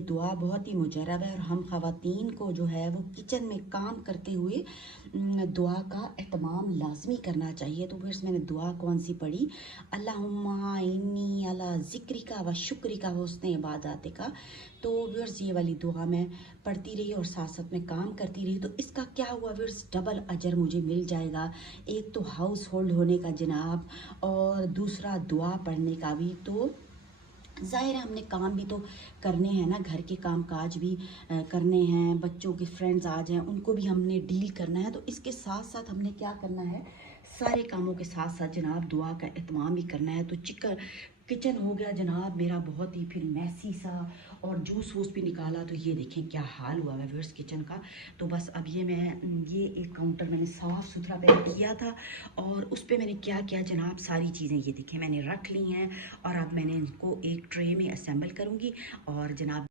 दुआ बहुत ही मुजरब है और हम ख़वातीन को जो है वो किचन में काम करते हुए दुआ का एहतमाम लाजमी करना चाहिए। तो फिर मैंने दुआ कौन सी पढ़ी, अल्लाहुम्मा इन्नी अला ज़िक्रिका व शुक्रिका व हुस्ने इबादतिका। तो वर्स ये वाली दुआ मैं पढ़ती रही और साथ साथ में काम करती रही। तो इसका क्या हुआ वर्स, डबल अजर मुझे मिल जाएगा। एक तो हाउस होल्ड होने का जनाब, और दूसरा दुआ पढ़ने का भी। तो ज़ाहिर है हमने काम भी तो करने हैं ना, घर के काम काज भी करने हैं, बच्चों के फ्रेंड्स आ जाएं उनको भी हमने डील करना है। तो इसके साथ साथ हमने क्या करना है, सारे कामों के साथ साथ जनाब दुआ का एहतमाम भी करना है। तो किचन हो गया जनाब मेरा बहुत ही फिर मैसी सा, और जूस वूस भी निकाला। तो ये देखें क्या हाल हुआ है व्यूअर्स किचन का। तो बस अब ये एक काउंटर मैंने साफ़ सुथरा पहले किया था, और उस पर मैंने क्या किया जनाब, सारी चीज़ें ये देखें मैंने रख ली हैं। और अब मैंने इनको एक ट्रे में असेंबल करूँगी और जनाब